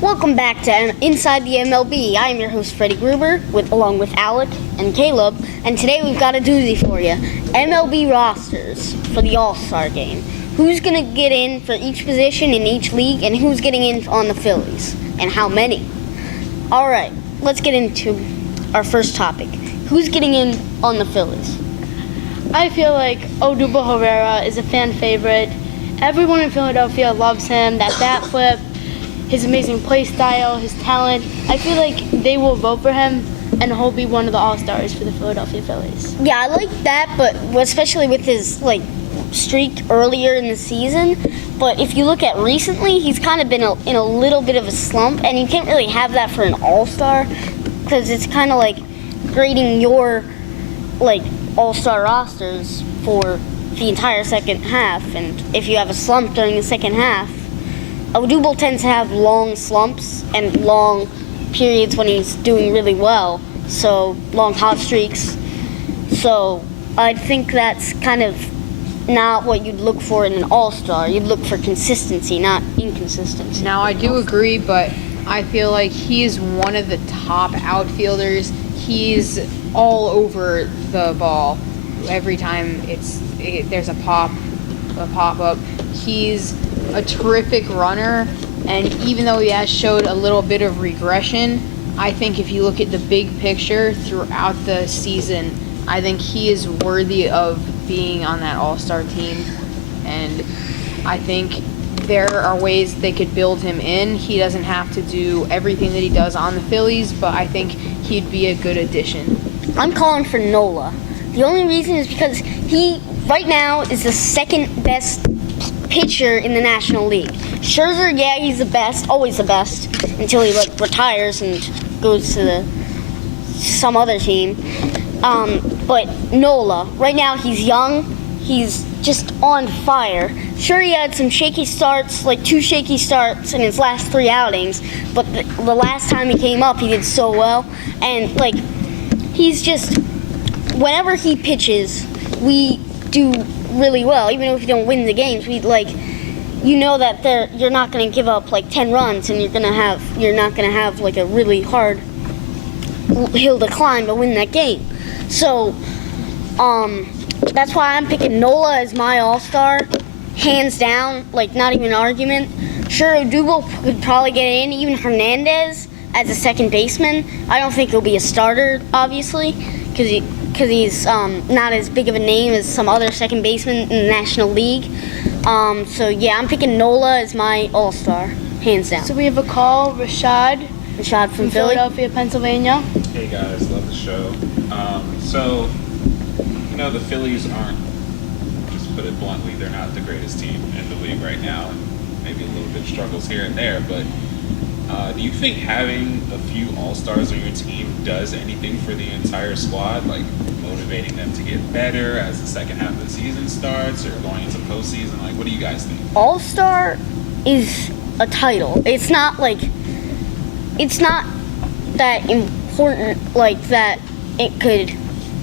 Welcome back to Inside the MLB. I am your host, Freddie Gruber, along with Alec and Caleb, and today we've got a doozy for you. MLB rosters for the All-Star Game. Who's going to get in for each position in each league, and who's getting in on the Phillies, and how many? All right, let's get into our first topic. Who's getting in on the Phillies? I feel like Odubel Herrera is a fan favorite. Everyone in Philadelphia loves him, that bat flip, his amazing play style, his talent. I feel like they will vote for him, and he'll be one of the All-Stars for the Philadelphia Phillies. Yeah, I like that, but especially with his streak earlier in the season. But if you look at recently, he's kind of been in a little bit of a slump, and you can't really have that for an All-Star because it's kind of like grading your All-Star rosters for the entire second half. And if you have a slump during the second half, Odubel tends to have long slumps and long periods when he's doing really well, so long hot streaks. So I think that's kind of not what you'd look for in an All-Star. You'd look for consistency, not inconsistency. Now, I do agree, but I feel like he's one of the top outfielders. He's all over the ball every time there's a pop-up. He's a terrific runner, and even though he has showed a little bit of regression, I think if you look at the big picture throughout the season, I think he is worthy of being on that All-Star team, and I think there are ways they could build him in. He doesn't have to do everything that he does on the Phillies, but I think he'd be a good addition. I'm calling for Nola. The only reason is because he, right now, is the second best pitcher in the National League. Scherzer, yeah, he's the best, always the best, until he retires and goes to some other team. But Nola, right now he's young, he's just on fire. Sure, he had some shaky starts, two shaky starts in his last 3 outings, but the last time he came up, he did so well. And he's just, whenever he pitches, we do really well. Even if we don't win the games, we that you're not going to give up 10 runs, and you're not going to have a really hard hill to climb to win that game. So that's why I'm picking Nola as my All-Star, hands down, not even an argument. Sure, Odubel could probably get in, even Hernandez as a second baseman. I don't think he'll be a starter, obviously, because he's not as big of a name as some other second baseman in the National League. So yeah, I'm picking Nola as my All-Star, hands down. So we have a call, Rashad from Philly. Philadelphia, Pennsylvania. Hey guys, love the show. The Phillies aren't, just put it bluntly, they're not the greatest team in the league right now, and maybe a little bit struggles here and there, but do you think having a few All-Stars on your team does anything for the entire squad, motivating them to get better as the second half of the season starts or going into postseason? What do you guys think? All-Star is a title. It's not that important that it could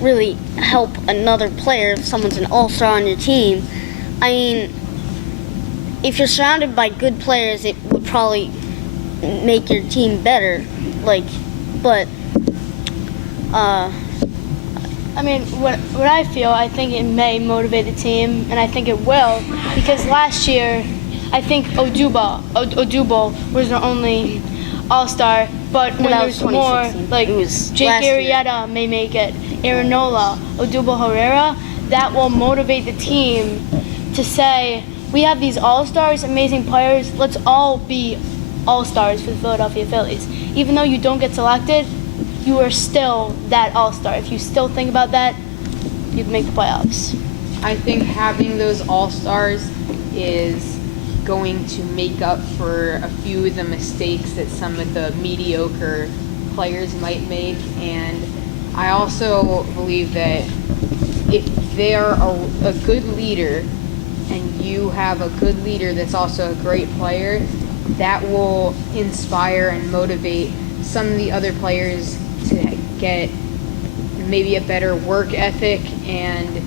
really help another player if someone's an All-Star on your team. I mean, if you're surrounded by good players, it would probably make your team better. But I mean, what I feel, I think it may motivate the team, and I think it will, because last year, I think Odubel was the only All-Star, but when there's more, Jake Arrieta may make it, Aaron Nola, Odubel Herrera, that will motivate the team to say, we have these All-Stars, amazing players, let's all be All-Stars for the Philadelphia Phillies. Even though you don't get selected, you are still that All-Star. If you still think about that, you can make the playoffs. I think having those All-Stars is going to make up for a few of the mistakes that some of the mediocre players might make, and I also believe that if they're a good leader and you have a good leader that's also a great player, that will inspire and motivate some of the other players to get maybe a better work ethic and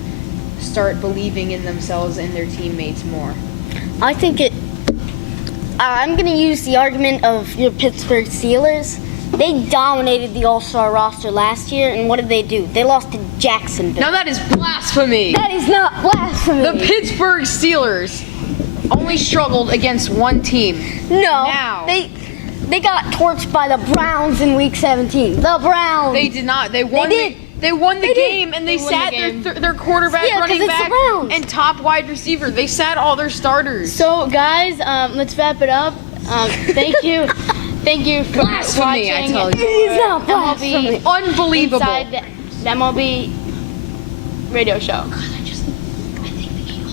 start believing in themselves and their teammates more. I think I'm gonna use the argument of your Pittsburgh Steelers. They dominated the All-Star roster last year, and what did they do? They lost to Jacksonville. Now that is blasphemy. That is not blasphemy. The Pittsburgh Steelers only struggled against one team. No, Now. they got torched by the Browns in Week 17. The Browns. They did not. They won. did. They won the They did. game, and they won sat the game. their quarterback, Yeah, 'cause running it's the back, Browns. and top wide receiver. They sat all their starters. So, guys, let's wrap it up. Thank you. Thank you for Blasphemy, I watching tell It you. is not blasphemy. MLB Unbelievable. Inside the MLB radio show.